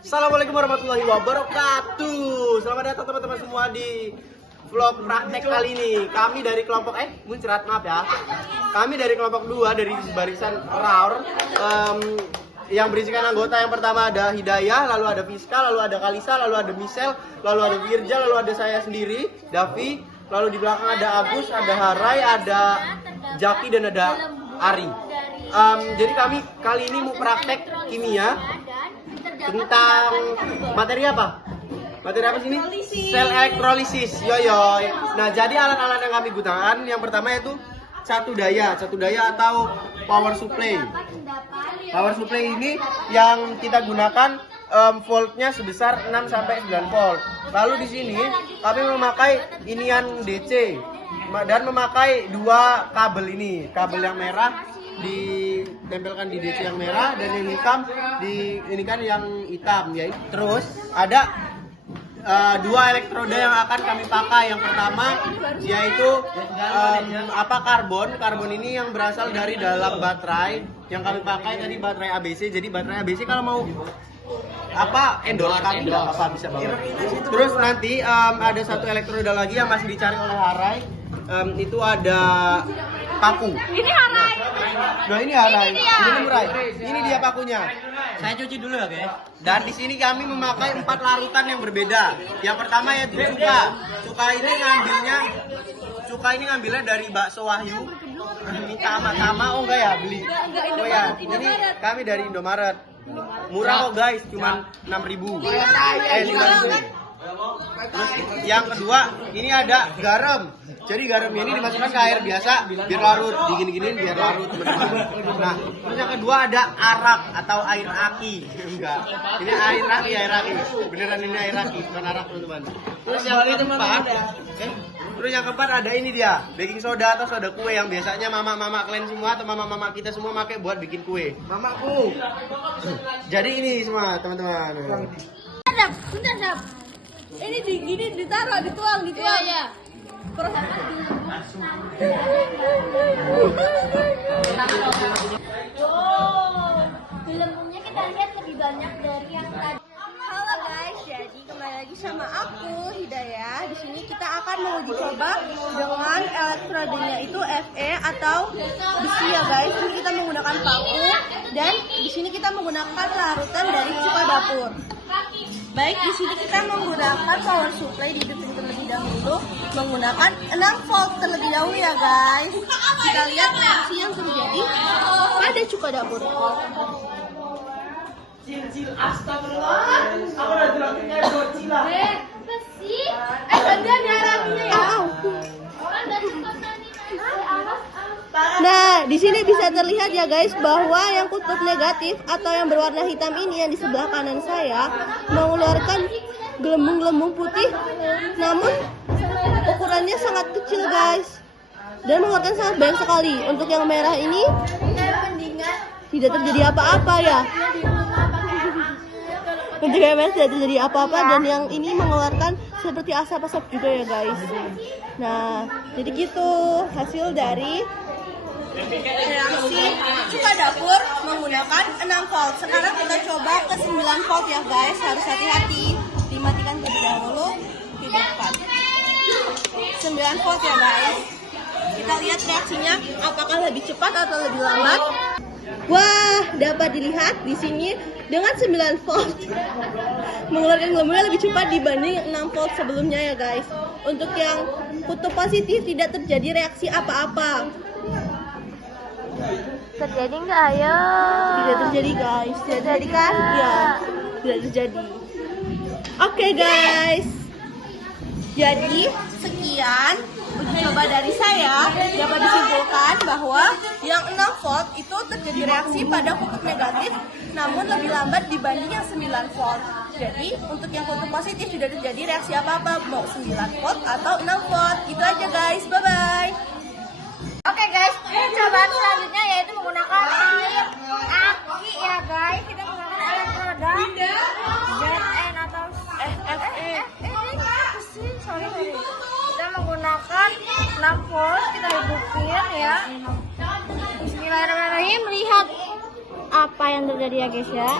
Assalamualaikum warahmatullahi wabarakatuh. Selamat datang teman-teman semua di vlog praktek kali ini. Kami dari kelompok muncrat, maaf ya. Kami dari kelompok 2 dari barisan Raur yang berisikan anggota. Yang pertama ada Hidayah, lalu ada Fiska, lalu ada Kalisa, lalu ada Michelle, lalu ada Wirja, lalu ada saya sendiri, Davi. Lalu di belakang ada Agus, ada Harai, ada Jaki dan ada Ari. Jadi kami kali ini mau praktek kimia tentang materi apa? Materi apa sini? Sel elektrolisis. Yoyoy. Nah, jadi alat-alat yang kami gunakan yang pertama yaitu satu daya atau power supply. Power supply ini yang kita gunakan voltnya sebesar 6 sampai 9 volt. Lalu di sini kami memakai inian DC dan memakai dua kabel ini. Kabel yang merah ditempelkan di DC yang merah dan yang hitam di ini kan yang hitam ya. Terus ada dua elektroda yang akan kami pakai. Yang pertama yaitu karbon ini yang berasal dari dalam baterai yang kami pakai tadi, baterai ABC. Jadi baterai ABC kalau mau endorkan apa bisa banget. Terus nanti ada satu elektroda lagi yang masih dicari oleh Harai. Itu ada paku. Ini Harai. Nah, ini Harai. Ini dia pakunya. Saya cuci dulu ya, guys. Dan di sini kami memakai 4 larutan yang berbeda. Yang pertama yaitu cuka. Cuka ini ngambilnya dari Bakso Wahyu. Minta sama oh enggak ya beli. Oh ya, ini kami dari Indomaret. Murah kok guys, cuman 6.000. 5.000. Terus yang kedua ini ada garam. Jadi garam ini dimasukkan ke air biasa biar larut, digini-giniin biar larut teman-teman. Nah, terus yang kedua ada arak atau air aki. Enggak. Ini air aki. Beneran ini air aki, bukan arak teman-teman. Terus yang keempat ada ini dia, baking soda atau soda kue yang biasanya mama-mama kalian semua atau mama-mama kita semua pakai buat bikin kue. Mamaku. Jadi ini semua teman-teman. Bentar, ini gini ditaruh, dituang. Iya. Gelembungnya kita lihat lebih banyak dari yang tadi. Halo guys, jadi kembali lagi sama aku Hidayah. Di sini kita akan menguji coba dengan elektrodenya itu Fe atau besi ya guys. Ini kita menggunakan paku dan di sini kita menggunakan larutan dari cuka dapur. Baik, di sini kita menggunakan power supply dihidupin terlebih dahulu menggunakan 6 volt terlebih dahulu ya guys. Kita lihat reaksi yang terjadi pada cuka dapur. Astagfirullah. Aku udah jelasin kayak Godzilla. Besi. Gantian ya rapinya ya. Orang dari kota ini. Nah, di sini bisa terlihat ya guys bahwa yang kutub negatif atau yang berwarna hitam ini yang di sebelah kanan saya mengeluarkan gelembung-gelembung putih, namun ukurannya sangat kecil guys dan mengeluarkan sangat banyak sekali. Untuk yang merah ini tidak terjadi apa-apa ya. Untuk yang merah tidak terjadi apa-apa dan yang ini mengeluarkan seperti asap-asap juga ya guys. Nah, jadi gitu hasil dari reaksi cuka dapur menggunakan 6 volt. Sekarang kita coba ke 9 volt ya guys. Harus hati-hati. Dimatikan terlebih dahulu, hidupkan 9 volt ya guys. Kita lihat reaksinya apakah lebih cepat atau lebih lambat. Wah, dapat dilihat di sini dengan 9 volt mengeluarkan gelembungnya lebih cepat dibanding 6 volt sebelumnya ya guys. Untuk yang kutub positif tidak terjadi reaksi apa-apa. Terjadi nggak ayo? Tidak terjadi guys. Tidak terjadi kan? Ya, tidak terjadi. Oke guys. Jadi sekian uji coba dari saya. Dapat disimpulkan bahwa yang 6 volt itu terjadi reaksi pada kutub negatif namun lebih lambat dibanding yang 9 volt. Jadi untuk yang kutub positif tidak terjadi reaksi apa-apa, mau 9 volt atau 6 volt. Gitu aja guys. Bye bye. Oke guys, percobaan selanjutnya yaitu menggunakan air aki ya guys. Kita menggunakan elektroda Zn atau Fe. Sorry. Kita menggunakan 6 volt, kita hidupin ya. Bismillahirrahmanirrahim. Lihat apa yang terjadi ya guys ya.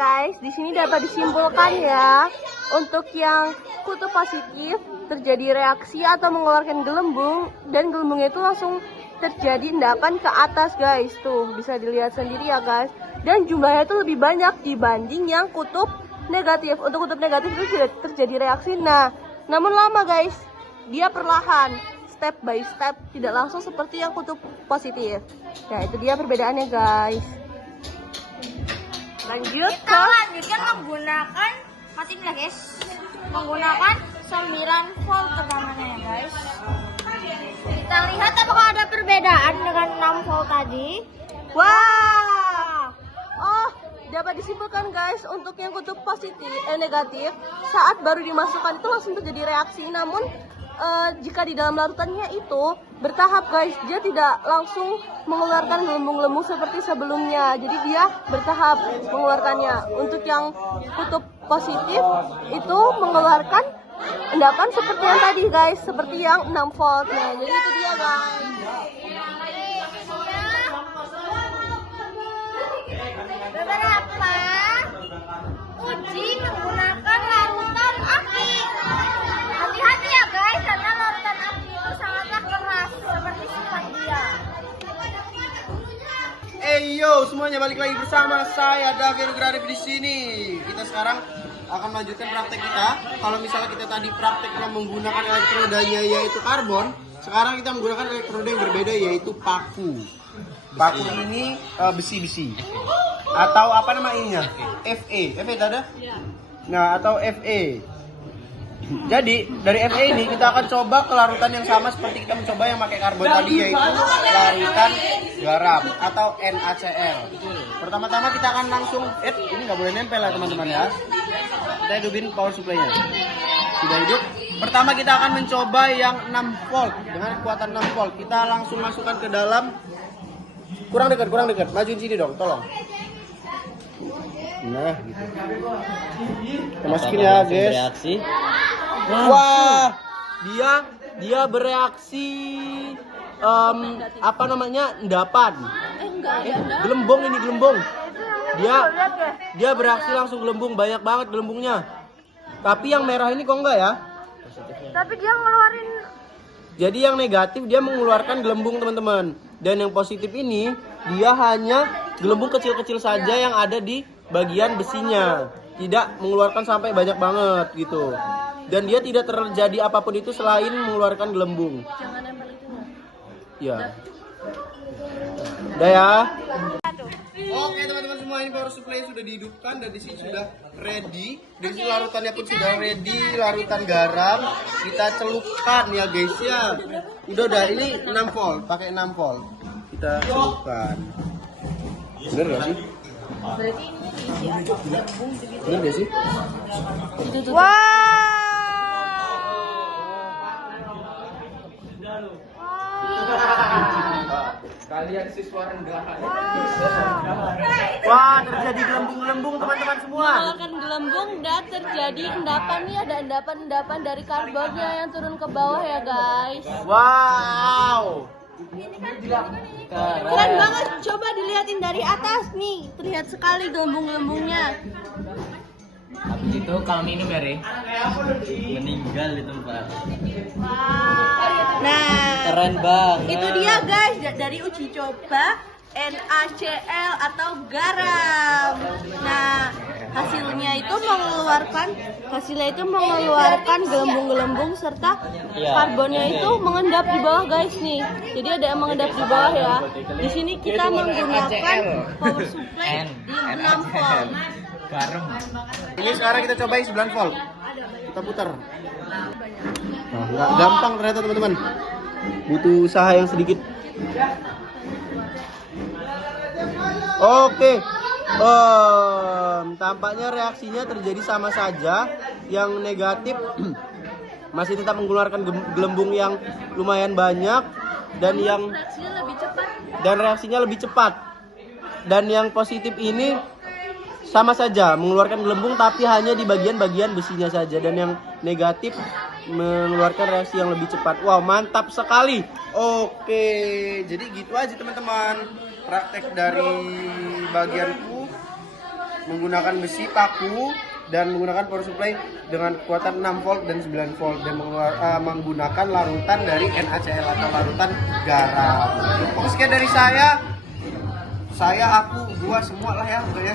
guys, di sini dapat disimpulkan ya, untuk yang kutub positif terjadi reaksi atau mengeluarkan gelembung, dan gelembungnya itu langsung terjadi endapan ke atas guys. Tuh bisa dilihat sendiri ya guys, dan jumlahnya itu lebih banyak dibanding yang kutub negatif. Untuk kutub negatif itu tidak terjadi reaksi, nah namun lama guys, dia perlahan, step by step, tidak langsung seperti yang kutub positif. Nah itu dia perbedaannya guys. Lanjut Kita lanjutkan menggunakan, matiin lah guys, menggunakan 9 volt tegangannya ya guys. Kita lihat apakah ada perbedaan dengan 6 volt tadi. Wah, oh dapat disimpulkan guys, untuk yang kutub positif, negatif, saat baru dimasukkan itu langsung terjadi reaksi. Namun jika di dalam larutannya itu bertahap guys, dia tidak langsung mengeluarkan gelembung-gelembung seperti sebelumnya. Jadi dia bertahap mengeluarkannya. Untuk yang kutub positif itu mengeluarkan endapan seperti yang tadi guys, seperti yang 6 volt. Nah, jadi itu dia guys. Beberapa uji menggunakan larutan aki. Hati-hati ya guys, karena larutan aki itu sangatlah keras seperti sifat dia. Yo, semuanya balik lagi bersama saya David Gradif di sini. Kita sekarang akan melanjutkan praktek kita. Kalau misalnya kita tadi prakteknya menggunakan elektrodanya yaitu karbon, sekarang kita menggunakan elektroda yang berbeda yaitu paku. Paku ini besi-besi. Atau apa namanya? Fe. Fe ada? Nah, atau Fe. Jadi dari Fe ini kita akan coba ke larutan yang sama seperti kita mencoba yang pakai karbon tadi, yaitu larutan garam atau NaCl. Pertama-tama kita akan langsung, ini nggak boleh nempel ya teman-teman ya. Kita hidupin power supply-nya. Sudah hidup. Pertama kita akan mencoba yang 6 volt dengan kekuatan 6 volt. Kita langsung masukkan ke dalam. Kurang dekat, majuin sini dong, tolong. Nah, gitu. Kita masukin ya, guys. Reaksi. Wah, dia bereaksi apa namanya? Endapan. Gelembung ini gelembung. Dia bereaksi langsung gelembung, banyak banget gelembungnya. Tapi yang merah ini kok enggak ya? Tapi dia ngeluarin. Jadi yang negatif dia mengeluarkan gelembung teman-teman. Dan yang positif ini dia hanya gelembung kecil-kecil saja yang ada di bagian besinya. Tidak mengeluarkan sampai banyak banget gitu. Dan dia tidak terjadi apapun itu selain mengeluarkan gelembung. Ya. Udah ya. Oke teman-teman semua, ini power supply sudah dihidupkan dan di sini sudah ready. Di sini larutannya pun sudah ready, larutan garam. Kita celupkan ya guys ya. Udah ini 6 volt, pakai 6 volt. Kita celupkan. Bener gak sih? Berarti ini diisi Bener gak sih? Kalian siswa rendahan. Wah, terjadi gelembung-gelembung teman-teman semua. Mengeluarkan gelembung dan terjadi endapan nih, ada endapan-endapan dari karbonnya yang turun ke bawah ya guys. Wow. Keren banget, coba dilihatin dari atas nih, terlihat sekali gelembung-gelembungnya. Habis itu kalau minum ya, Re, meninggal di tempat. Nah, Keren banget. itu dia guys, dari uji coba NaCl atau garam. Nah, hasilnya itu mengeluarkan gelembung-gelembung serta karbonnya itu mengendap di bawah guys nih. Jadi ada yang mengendap di bawah ya. Di sini kita menggunakan power supply di 6 volt. Garam. Ini sekarang kita cobain 9 volt. Kita putar. Nah, nggak gampang ternyata teman-teman. Butuh usaha yang sedikit. Oke. Tampaknya reaksinya terjadi sama saja. Yang negatif masih tetap mengeluarkan gelembung yang lumayan banyak dan yang reaksinya lebih cepat. Dan yang positif ini sama saja mengeluarkan gelembung tapi hanya di bagian-bagian besinya saja, dan yang negatif mengeluarkan reaksi yang lebih cepat. Wow, mantap sekali. Oke, jadi gitu aja teman-teman praktek dari bagianku menggunakan besi paku dan menggunakan power supply dengan kekuatan 6 volt dan 9 volt dan menggunakan larutan dari NaCl atau larutan garam. Sekian dari saya, aku, gua semua lah ya pokoknya.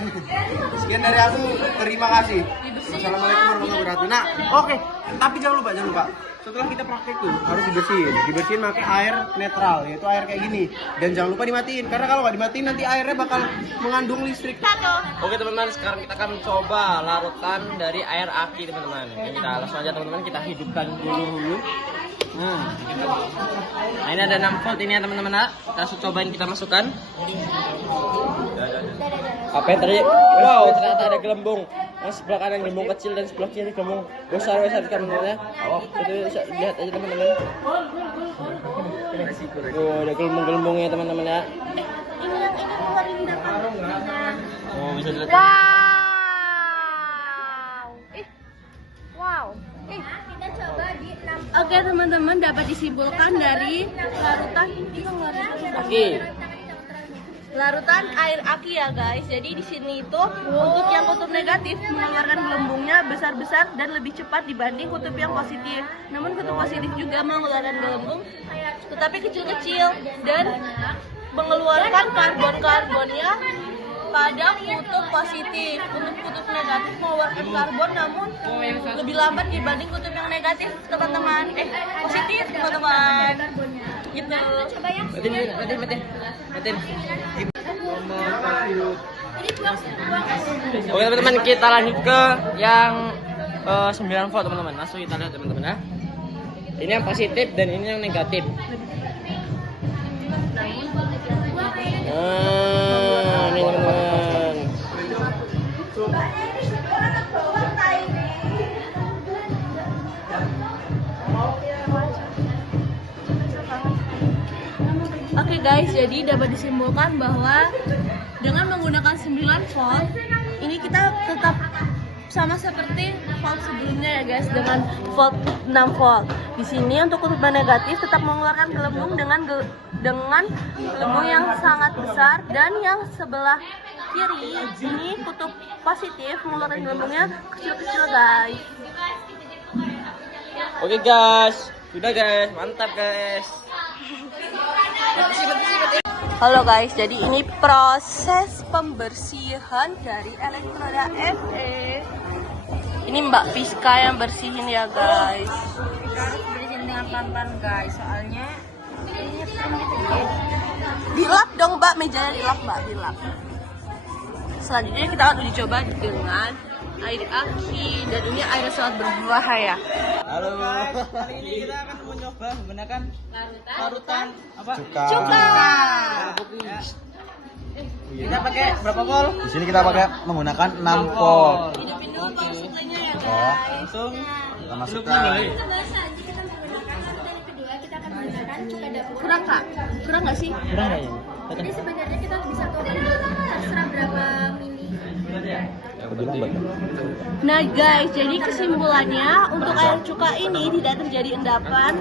Sekian dari aku, terima kasih. Wassalamualaikum warahmatullahi wabarakatuh. Nah, oke, tapi jangan lupa. Setelah kita praktek tuh harus dibersihin pakai air netral, yaitu air kayak gini. Dan jangan lupa dimatiin, karena kalau nggak dimatiin nanti airnya bakal mengandung listrik. Oke teman-teman, sekarang kita akan mencoba larutan dari air aki teman-teman. Kita langsung aja teman-teman, kita hidupkan dulu. Nah ini ada 6 volt ini ya teman-teman. Kita langsung cobain, kita masukkan. Apa yang tadi? Wow, ternyata ada gelembung. Yang sebelah kanan gelembung kecil dan sebelah kiri gelembung besar teman-teman. Oh, itu lihat aja teman-teman. Oh, ada gelembung-gelembungnya teman-teman ya. Oh, bisa dilihat. Wow. Kita coba di 6. Oke teman-teman, dapat disimpulkan dari larutan air aki ya guys. Jadi di sini itu untuk yang kutub negatif mengeluarkan gelembungnya besar-besar dan lebih cepat dibanding kutub yang positif. Namun kutub positif juga mengeluarkan gelembung tetapi kecil-kecil dan mengeluarkan karbon-karbonnya pada kutub positif. Kutub negatif mengeluarkan karbon namun lebih lambat dibanding kutub yang negatif teman-teman. Positif teman-teman. Gitu. Coba ya. Matiin. Oke teman-teman, kita lanjut ke yang 9 volt teman-teman. Langsung kita lihat teman-teman ya. Ini yang positif dan ini yang negatif. Ini teman-teman. Oke guys, jadi dapat disimpulkan bahwa dengan menggunakan 9 volt ini kita tetap sama seperti volt sebelumnya ya guys, dengan volt 6 volt. Di sini untuk kutub negatif tetap mengeluarkan gelembung dengan gelembung yang sangat besar, dan yang sebelah kiri ini kutub positif mengeluarkan gelembungnya kecil-kecil guys. Oke guys, sudah guys, mantap guys. Halo guys, jadi ini proses pembersihan dari elektroda FE. Ini Mbak Fiska yang bersihin ya guys. Harus bersihin dengan pelan-pelan guys, soalnya ini gitu guys. Dilap dong Mbak, mejanya dilap Mbak, dilap. Selanjutnya kita akan uji coba dengan air aki, dan ini air sangat berbahaya. Halo, kali ini kita akan mencoba menggunakan larutan apa? Cuka. Kita pakai berapa volt? Di sini kita pakai menggunakan 6 volt. Hidupin dulu Pak suplainya ya guys. Langsung Kita masukkan. Kurang Kak? Kurang nggak sih? Kurang nggak ya? Jadi sebenarnya kita bisa total terserah berapa mili. Nah guys, jadi kesimpulannya untuk air cuka ini tidak terjadi endapan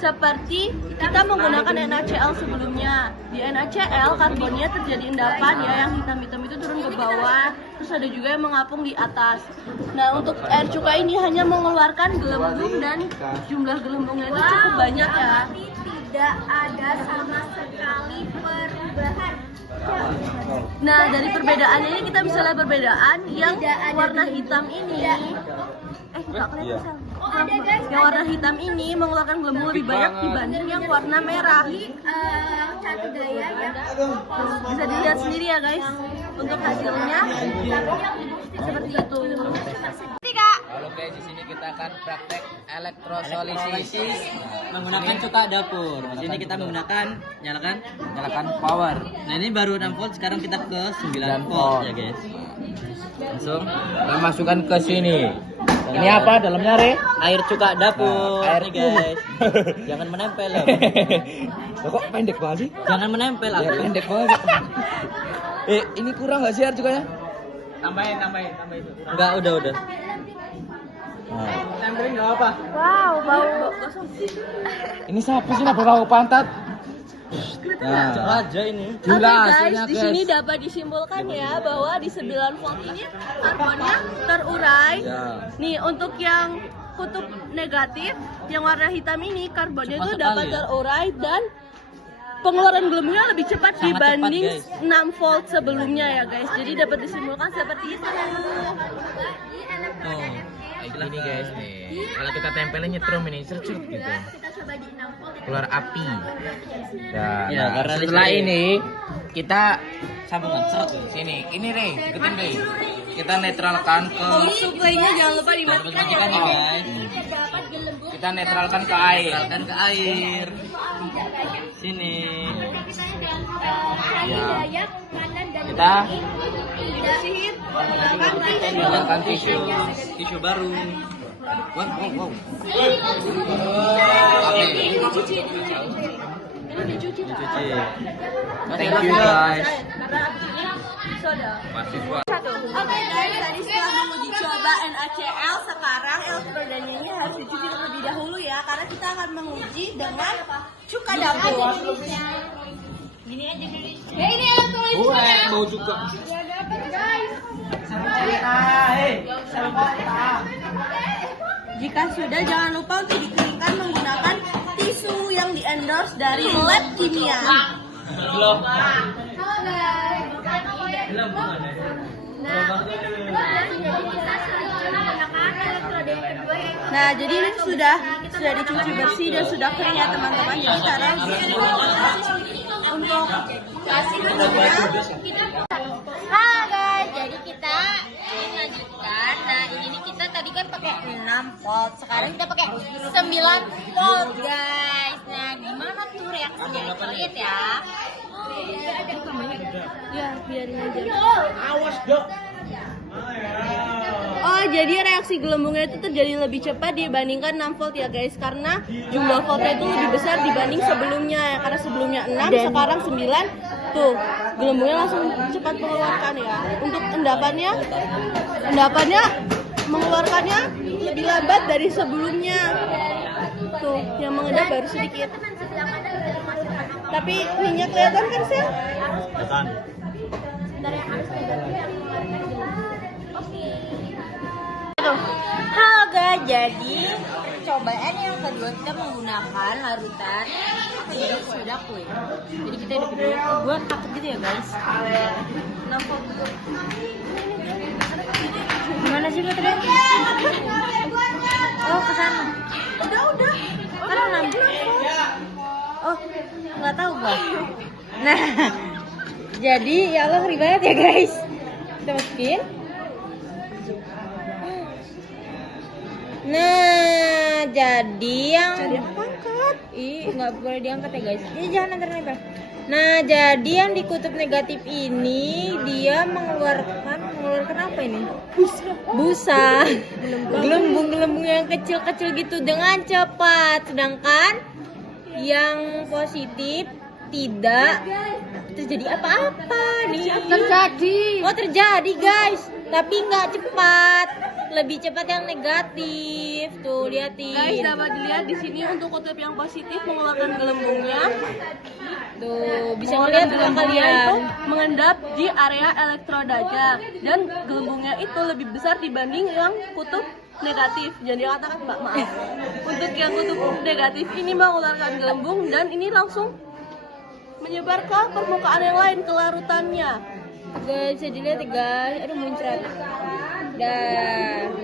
seperti kita menggunakan NaCl sebelumnya. Di NaCl karbonnya terjadi endapan ya, yang hitam-hitam itu turun ke bawah, terus ada juga yang mengapung di atas. Nah untuk air cuka ini hanya mengeluarkan gelembung, dan jumlah gelembungnya itu cukup banyak ya. Tidak ada sama sekali perubahan. Nah dari perbedaan ini kita bisa lihat perbedaan yang warna hitam ini. Nggak kelihatan Sel. Oh ada guys. Yang warna hitam ini mengeluarkan gelembung lebih banyak dibanding yang warna merah. Satu daya ya. Bisa dilihat sendiri ya guys. Untuk hasilnya seperti itu. Halo guys, di sini kita akan praktek elektrolisis menggunakan cuka dapur. Di sini kita menggunakan nyalakan power. Nah, ini baru 6 volt, sekarang kita ke 9 volt ya guys. Langsung kita masukkan ke sini. Ini apa dalamnya, Re? Air cuka dapur. Air nih guys. Jangan menempel ya. Kok pendek banget sih? Jangan menempel aku. Pendek banget. Ini kurang nggak sih air cukanya? Tambahin. Enggak, udah. Wow, bau gosong. Ini siapa sih nabrak aku pantat? Raja ini. Oke guys, di sini dapat disimpulkan ya bahwa di 9 volt ini karbonnya terurai. Nih untuk yang kutub negatif yang warna hitam ini karbonnya itu dapat terurai dan pengeluaran gelembungnya lebih cepat dibanding 6 volt sebelumnya ya guys. Jadi dapat disimpulkan seperti itu. Ini guys nih. Kalau kita tempelin nyetrum ini cercut gitu. Keluar api. Karena setelah ini kita sambungan seret sini. Ini Rey, ikutin Rey. Kita netralkan ke Suplainya jangan lupa dimatikan ya guys. Kita netralkan ke air. Sini. Ya. Kita menggunakan tisu baru. Wow. Dicuci. Thank you guys. Oke guys, tadi setelah menguji coba NaCl, sekarang elektrodanya harus dicuci terlebih dahulu ya, karena kita akan menguji dengan cuka dapur. Gini aja dulu. Ya ini elektrolit. Bau cuka. Jika sudah, jangan lupa untuk dikeringkan menggunakan tisu yang di-endorse dari lab kimia. Nah, jadi ini sudah dicuci bersih dan sudah kering ya teman-teman. Jadi sekarang untuk Halo guys, jadi kita ini lanjutkan. Nah ini kita tadi kan pakai 6 volt, sekarang kita pakai 9 volt guys. Nah gimana tuh reaksinya? Kita lihat ya. ya biarin aja. Oh, jadi reaksi gelembungnya itu terjadi lebih cepat dibandingkan 6 volt ya guys, karena jumlah voltnya itu lebih besar dibanding sebelumnya ya. Karena sebelumnya 6, sekarang 9. Tuh, gelembungnya langsung cepat mengeluarkan ya. Untuk endapannya mengeluarkannya lebih lambat dari sebelumnya. Tuh, yang mengendap baru sedikit. Tapi minyak kelihatan kan, Sel? Halo guys, jadi percobaan yang kedua kita menggunakan larutan soda kue. Jadi kita buat takut gitu ya guys. Gimana sih lo tadi? Oh kesana. Udah. Karena oh nggak tahu gua. Nah, jadi ya Allah ngeri banget ya guys. Kita masukin. Nah, jadi yang diangkat. Nggak boleh diangkat ya guys. Jadi jangan nempel. Nah, jadi yang di kutub negatif ini dia mengeluarkan apa ini? Busa. Gelembung-gelembung yang kecil-kecil gitu dengan cepat. Sedangkan yang positif tidak terjadi apa-apa nih. Terjadi guys, tapi nggak cepat. Lebih cepat yang negatif. Tuh, liatin. Guys, dapat dilihat di sini untuk kutub yang positif mengeluarkan gelembungnya. Tuh, bisa ngeliat juga Gelembungnya kalian. itu mengendap di area elektrodanya dan gelembungnya itu lebih besar dibanding yang kutub negatif. Jadi katakan Mbak, maaf. Untuk yang kutub negatif ini mengeluarkan gelembung dan ini langsung menyebar ke permukaan yang lain, ke larutannya. Guys, bisa dilihat ya guys. Aduh, muncrat. Dan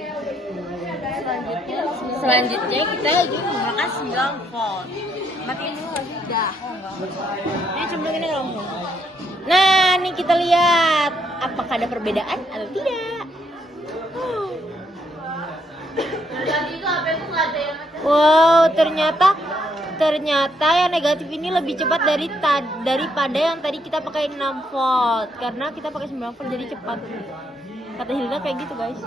selanjutnya kita juga menggunakan 9 volt. Matiin dulu sudah. Ini cemplungin aja langsung. Nah, nih kita lihat apakah ada perbedaan atau tidak. Wow, ternyata yang negatif ini lebih cepat daripada yang tadi kita pakai 6 volt. Karena kita pakai 9 volt jadi cepat. Kata Hilda kayak gitu guys.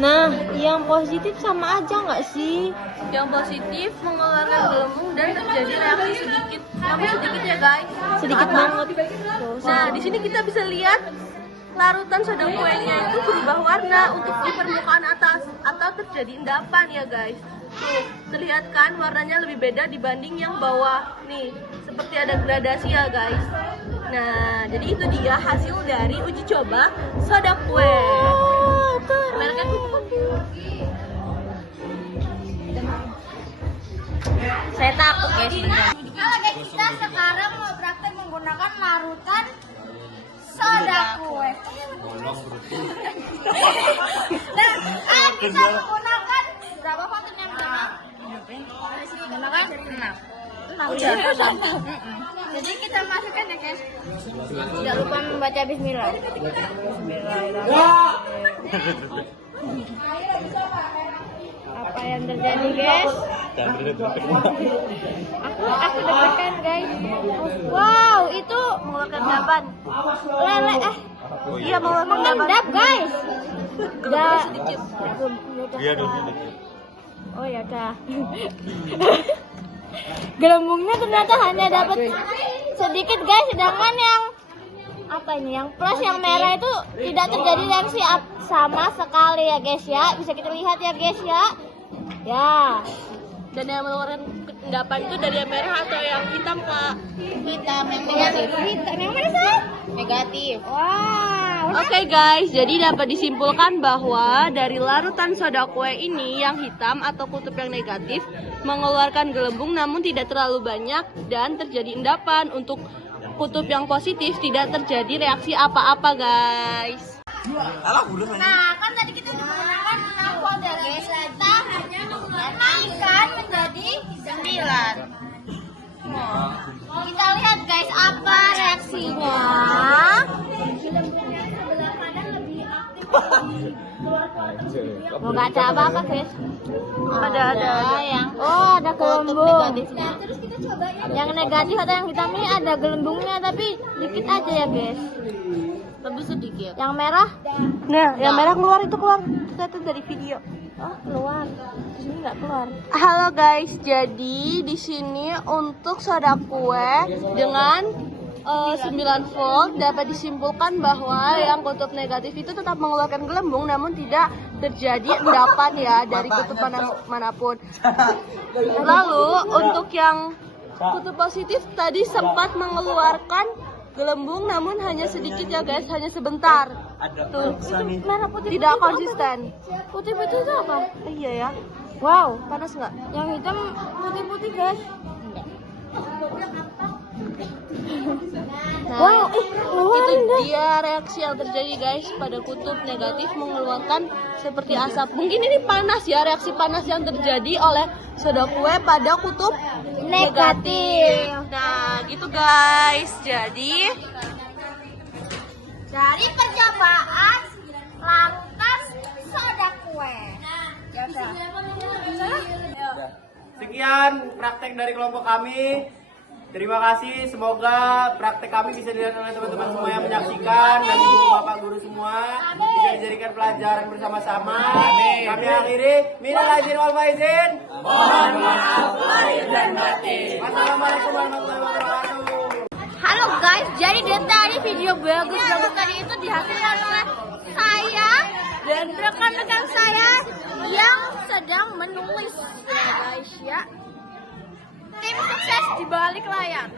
Nah, yang positif sama aja nggak sih? Yang positif mengeluarkan gelembung dan terjadi reaksi sedikit, tapi sedikit ya guys. Sedikit banget. Nah, di sini kita bisa lihat larutan soda kuenya itu berubah warna untuk di permukaan atas atau terjadi endapan ya guys. Tuh, terlihat kan warnanya lebih beda dibanding yang bawah. Nih, seperti ada gradasi ya guys. Nah, jadi itu dia hasil dari uji coba soda kue. Mereka Saya takut guys. Halo guys, kita sekarang mau praktek menggunakan larutan soda kue. Dan kita menggunakan berapa fotonya menggunakan 6. Jadi kita masukkan ya guys. Tidak lupa membaca Bismillah. Apa yang terjadi guys? Aku deg-degan guys. Wow, itu mengeluarkan endapan. lele Iya, mengeluarkan endapan. mengendap guys. Gemunya sedikit. Iya dong. Oh ya udah. Gelembungnya ternyata hanya dapat sedikit guys, sedangkan yang apa ini, yang plus yang merah itu tidak terjadi reaksi sama sekali ya guys ya. Bisa kita lihat ya guys ya. Ya. Dan yang mengeluarkan endapan itu dari yang merah atau yang hitam, Kak? Hitam yang negatif. Hitam yang mana sih? Negatif. Wow. Oke guys, jadi dapat disimpulkan bahwa dari larutan soda kue ini yang hitam atau kutub yang negatif mengeluarkan gelembung namun tidak terlalu banyak dan terjadi endapan. Untuk kutub yang positif tidak terjadi reaksi apa-apa guys. Nah, kan tadi kita sudah menggunakan 6 volt ya guys. Kita naikkan menjadi 9. Kita lihat guys apa reaksinya. Oh, nggak ada apa-apa guys. Ada. Yang ada gelembung. Terus kita coba yang negatif atau yang hitam ini ada gelembungnya tapi dikit aja ya guys. Lebih sedikit. Yang merah? Nah, yang merah keluar itu keluar. Kita dari video. Oh, keluar. Di sini nggak keluar. Halo guys, jadi di sini untuk soda kue dengan 9 volt dapat disimpulkan bahwa yang kutub negatif itu tetap mengeluarkan gelembung namun tidak terjadi endapan ya dari kutub manapun. Lalu untuk yang kutub positif tadi sempat mengeluarkan gelembung namun hanya sedikit ya guys, hanya sebentar. Tuh, Merah putih tidak konsisten. Putih-putih itu apa? Iya ya. Wow, Panas nggak? yang hitam putih-putih guys. Nah, Wow, itu dia reaksi yang terjadi guys pada kutub negatif mengeluarkan seperti asap. Mungkin ini panas ya, reaksi panas yang terjadi oleh soda kue pada kutub negatif. Nah, gitu guys. Jadi Dari percobaan larutan soda kue. Ya udah. Sekian praktek dari kelompok kami. Terima kasih, semoga praktek kami bisa dilihat oleh teman-teman semua yang menyaksikan dan ibu bapak guru semua bisa dijadikan pelajaran bersama-sama. Kami akhiri, minal aizin wal faizin. Mohon maaf lahir dan batin. Wassalamualaikum warahmatullahi wabarakatuh. Halo guys, jadi dari tadi video bagus-bagus tadi itu dihasilkan oleh saya dan rekan-rekan saya yang sedang menulis ya guys ya. Tim sukses di balik layar.